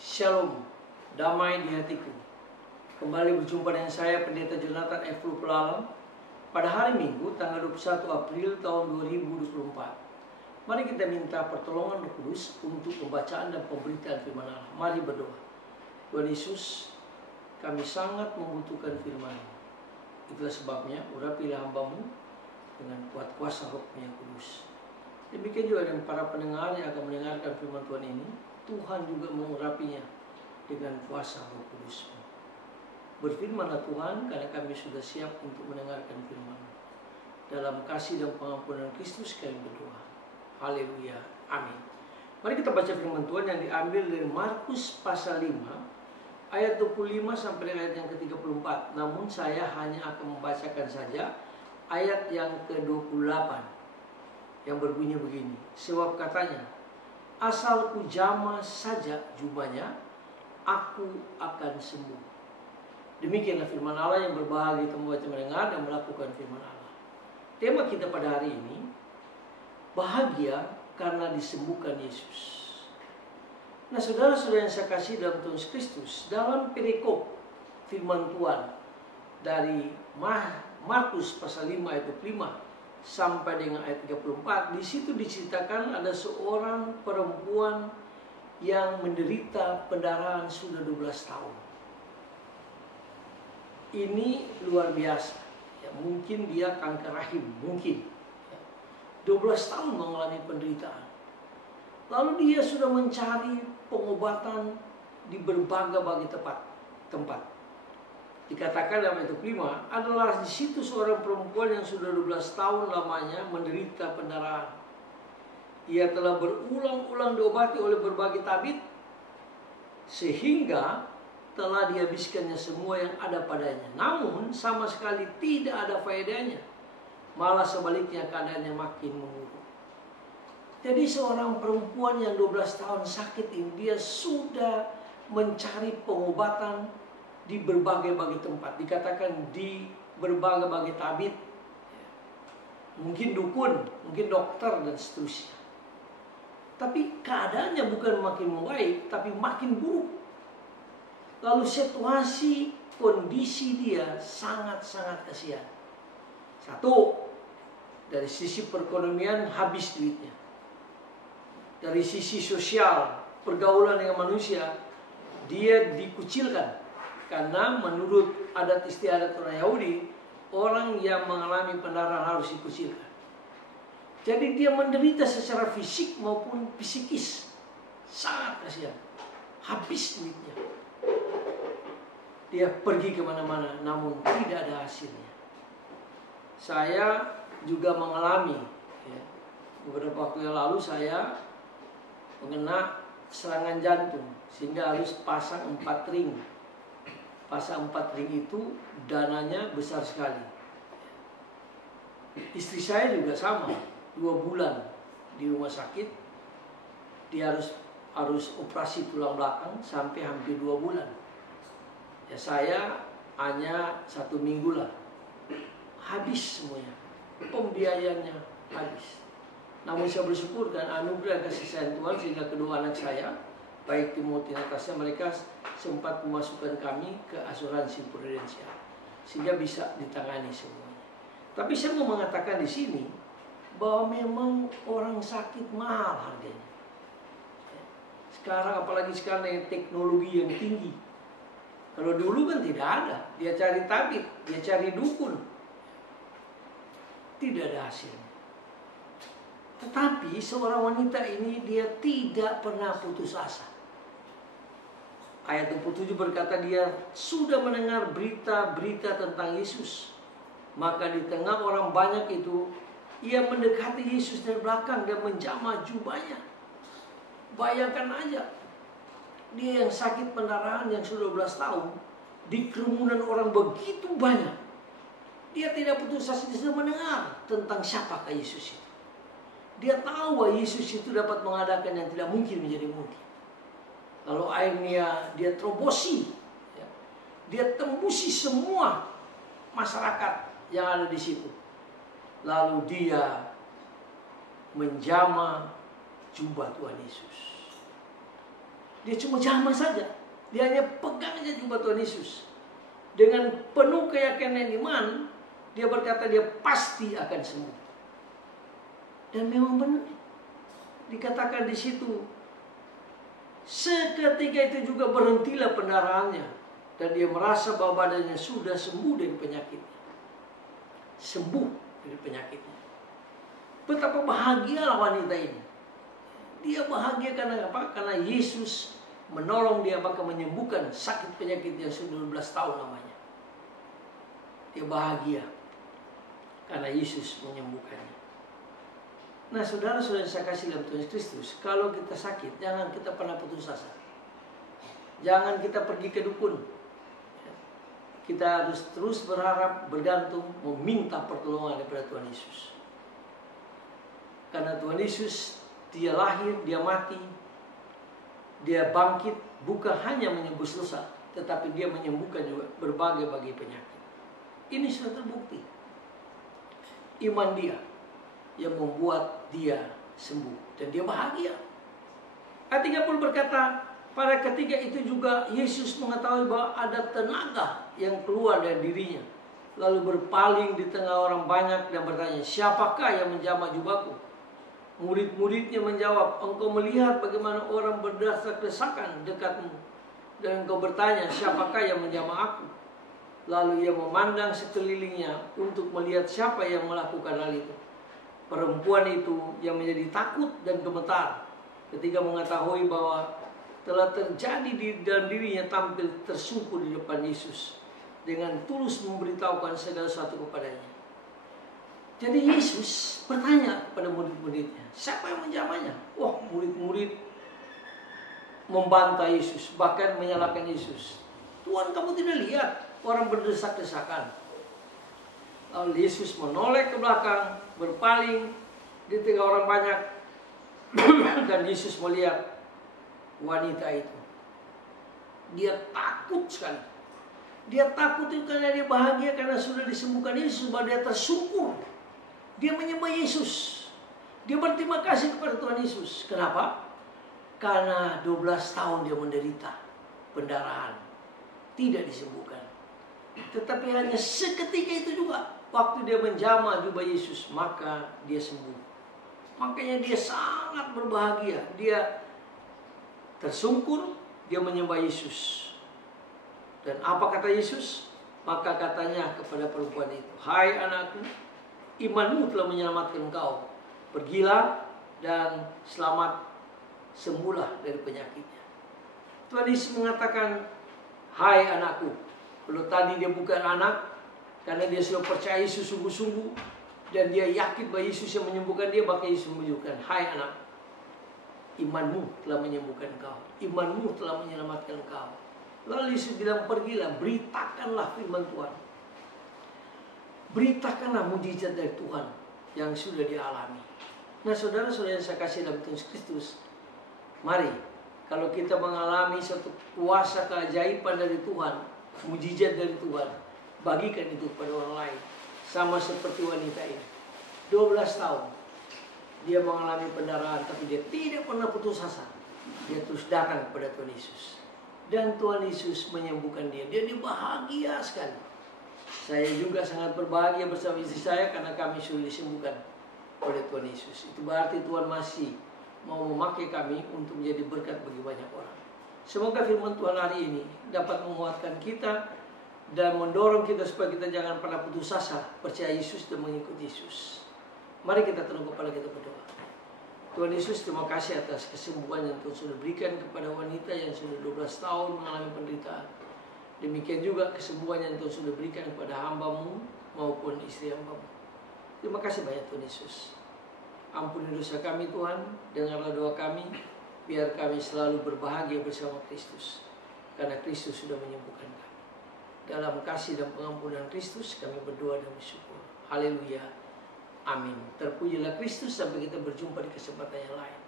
Shalom, damai di hatiku. Kembali berjumpa dengan saya, Pendeta Jonathan F. Pelalam, pada hari Minggu, tanggal 21 April tahun 2024. Mari kita minta pertolongan Roh Kudus untuk pembacaan dan pemberitaan firman Allah. Mari berdoa. Tuhan Yesus, kami sangat membutuhkan firman. Itulah sebabnya, urapilah hamba-Mu dengan kuat kuasa Roh-Nya Kudus. Demikian juga dengan para pendengar yang akan mendengarkan firman Tuhan ini. Tuhan juga mengurapinya dengan kuasa Roh Kudus. Berfirmanlah Tuhan, karena kami sudah siap untuk mendengarkan firman. Dalam kasih dan pengampunan Kristus kami berdoa. Haleluya. Amin. Mari kita baca firman Tuhan yang diambil dari Markus pasal 5 ayat 25 sampai ayat yang ke-34. Namun saya hanya akan membacakan saja ayat yang ke-28 yang berbunyi begini. Sebab katanya, asal ku jamah saja jubahnya, aku akan sembuh. Demikianlah firman Allah yang berbahagia kita membaca, mendengar, dan melakukan firman Allah. Tema kita pada hari ini, bahagia karena disembuhkan Yesus. Nah, saudara-saudara yang saya kasih dalam Tuhan Kristus, dalam perikop firman Tuhan dari Markus pasal 5 ayat 25 sampai dengan ayat 34, di situ diceritakan ada seorang perempuan yang menderita pendarahan sudah 12 tahun. Ini luar biasa. Ya, mungkin dia kanker rahim, mungkin. 12 tahun mengalami penderitaan. Lalu dia sudah mencari pengobatan di berbagai tempat. Dikatakan dalam ayat 5 adalah di situ seorang perempuan yang sudah 12 tahun lamanya menderita pendarahan. Ia telah berulang-ulang diobati oleh berbagai tabib sehingga telah dihabiskannya semua yang ada padanya. Namun sama sekali tidak ada faedahnya. Malah sebaliknya keadaannya makin memburuk. Jadi seorang perempuan yang 12 tahun sakit ini, dia sudah mencari pengobatan di berbagai-bagai tempat. Dikatakan di berbagai-bagai tabib, mungkin dukun, mungkin dokter, dan seterusnya. Tapi keadaannya bukan makin membaik, tapi makin buruk. Lalu situasi, kondisi dia sangat-sangat kasihan. Satu, dari sisi perekonomian habis duitnya. Dari sisi sosial, pergaulan dengan manusia, dia dikucilkan. Karena menurut adat istiadat orang Yahudi, orang yang mengalami pendarahan harus dikucilkan. Jadi dia menderita secara fisik maupun psikis. Sangat kasihan. Habis duitnya. Dia pergi kemana-mana, namun tidak ada hasilnya. Saya juga mengalami, beberapa waktu yang lalu saya mengena serangan jantung, sehingga harus pasang 4 ring. Pasang 4 ring itu dananya besar sekali. Istri saya juga sama, 2 bulan di rumah sakit. Dia harus operasi tulang belakang sampai hampir 2 bulan. Ya, saya hanya 1 minggu lah. Habis semuanya. Pembiayaannya habis. Namun saya bersyukur dan anugerah kasih sayang Tuhan sehingga kedua anak saya, baik Timothy dan Natasha, mereka sempat memasukkan kami ke asuransi prudensial sehingga bisa ditangani semuanya. Tapi saya mau mengatakan di sini bahwa memang orang sakit mahal harganya. Sekarang, apalagi sekarang dengan teknologi yang tinggi. Kalau dulu kan tidak ada, dia cari tabib, dia cari dukun, tidak ada hasilnya. Tetapi seorang wanita ini dia tidak pernah putus asa. Ayat 27 berkata dia sudah mendengar berita-berita tentang Yesus. Maka di tengah orang banyak itu, ia mendekati Yesus dari belakang dan menjamah jubahnya. Bayangkan aja, dia yang sakit pendarahan yang sudah 12 tahun, di kerumunan orang begitu banyak. Dia tidak putus asa, dia sudah mendengar tentang siapakah Yesus itu. Dia tahu bahwa Yesus itu dapat mengadakan yang tidak mungkin menjadi mungkin. Lalu akhirnya dia terobosi, dia tembusi semua masyarakat yang ada di situ. Lalu dia menjamah jubah Tuhan Yesus. Dia cuma jamah saja. Dia hanya pegang aja jubah Tuhan Yesus. Dengan penuh keyakinan iman, dia berkata dia pasti akan sembuh. Dan memang benar. Dikatakan di situ, seketika itu juga berhentilah pendarahannya. Dan dia merasa bahwa badannya sudah sembuh dari penyakitnya. Sembuh dari penyakitnya. Betapa bahagialah wanita ini. Dia bahagia karena apa? Karena Yesus menolong dia, bahkan menyembuhkan sakit penyakit yang sudah 12 tahun namanya. Dia bahagia karena Yesus menyembuhkannya. Nah, saudara-saudara yang saya kasih dalam Tuhan Kristus, kalau kita sakit, jangan kita pernah putus asa. Jangan kita pergi ke dukun. Kita harus terus berharap, bergantung, meminta pertolongan daripada Tuhan Yesus. Karena Tuhan Yesus, dia lahir, dia mati, dia bangkit, bukan hanya menyembus dosa, tetapi dia menyembuhkan juga berbagai penyakit. Ini sudah terbukti. Iman dia yang membuat dia sembuh. Dan dia bahagia. Ayat 30 berkata, pada ketika itu juga Yesus mengetahui bahwa ada tenaga yang keluar dari dirinya. Lalu berpaling di tengah orang banyak dan bertanya, siapakah yang menjamah jubahku? Murid-muridnya menjawab, engkau melihat bagaimana orang berdesak-desakan dekatmu. Dan engkau bertanya, siapakah yang menjamah aku? Lalu ia memandang sekelilingnya untuk melihat siapa yang melakukan hal itu. Perempuan itu yang menjadi takut dan gemetar ketika mengetahui bahwa telah terjadi di dalam dirinya, tampil tersungkur di depan Yesus dengan tulus memberitahukan segala sesuatu kepadanya. Jadi Yesus bertanya kepada murid-muridnya, siapa yang menjamahnya? Wah, murid-murid membantah Yesus, bahkan menyalahkan Yesus. Tuhan, kamu tidak lihat orang berdesak-desakan? Lalu Yesus menoleh ke belakang, berpaling di tengah orang banyak, dan Yesus melihat wanita itu. Dia takut sekali. Dia takut itu karena dia bahagia karena sudah disembuhkan Yesus, bahwa dia tersungkur. Dia menyembah Yesus. Dia berterima kasih kepada Tuhan Yesus. Kenapa? Karena 12 tahun dia menderita pendarahan, tidak disembuhkan. Tetapi hanya seketika itu juga, waktu dia menjamah jubah Yesus, maka dia sembuh. Makanya dia sangat berbahagia. Dia tersungkur, dia menyembah Yesus. Dan apa kata Yesus? Maka katanya kepada perempuan itu, hai anakku, imanmu telah menyelamatkan engkau. Pergilah dan selamat, sembuhlah dari penyakitnya. Tuhan Yesus mengatakan, hai anakku. Kalau tadi dia bukan anak, karena dia sudah percaya Yesus sungguh-sungguh, dan dia yakin bahwa Yesus yang menyembuhkan dia, maka Yesus menyembuhkan, hai anak, imanmu telah menyembuhkan engkau. Imanmu telah menyelamatkan engkau. Lalu Yesus bilang, pergilah, beritakanlah firman Tuhan. Beritakanlah mujizat dari Tuhan yang sudah dialami. Nah, saudara-saudara yang saya kasih dalam Tuhan Kristus, mari, kalau kita mengalami suatu kuasa keajaiban dari Tuhan, mujizat dari Tuhan, bagikan itu kepada orang lain. Sama seperti wanita ini, 12 tahun dia mengalami pendarahan, tapi dia tidak pernah putus asa. Dia terus datang kepada Tuhan Yesus, dan Tuhan Yesus menyembuhkan dia. Dia bahagia sekali. Saya juga sangat berbahagia bersama istri saya karena kami sudah disembuhkan oleh Tuhan Yesus. Itu berarti Tuhan masih mau memakai kami untuk menjadi berkat bagi banyak orang. Semoga firman Tuhan hari ini dapat menguatkan kita dan mendorong kita supaya kita jangan pernah putus asa, percaya Yesus dan mengikut Yesus. Mari kita tunduk kepala kita berdoa. Tuhan Yesus, terima kasih atas kesembuhan yang Tuhan sudah berikan kepada wanita yang sudah 12 tahun mengalami penderitaan. Demikian juga kesembuhan yang Tuhan sudah berikan kepada hamba-Mu maupun istri hamba-Mu. Terima kasih banyak Tuhan Yesus. Ampuni dosa kami Tuhan, dengarlah doa kami, biar kami selalu berbahagia bersama Kristus. Karena Kristus sudah menyembuhkan kami. Dalam kasih dan pengampunan Kristus kami berdoa dan bersyukur. Haleluya. Amin. Terpujilah Kristus, sampai kita berjumpa di kesempatan yang lain.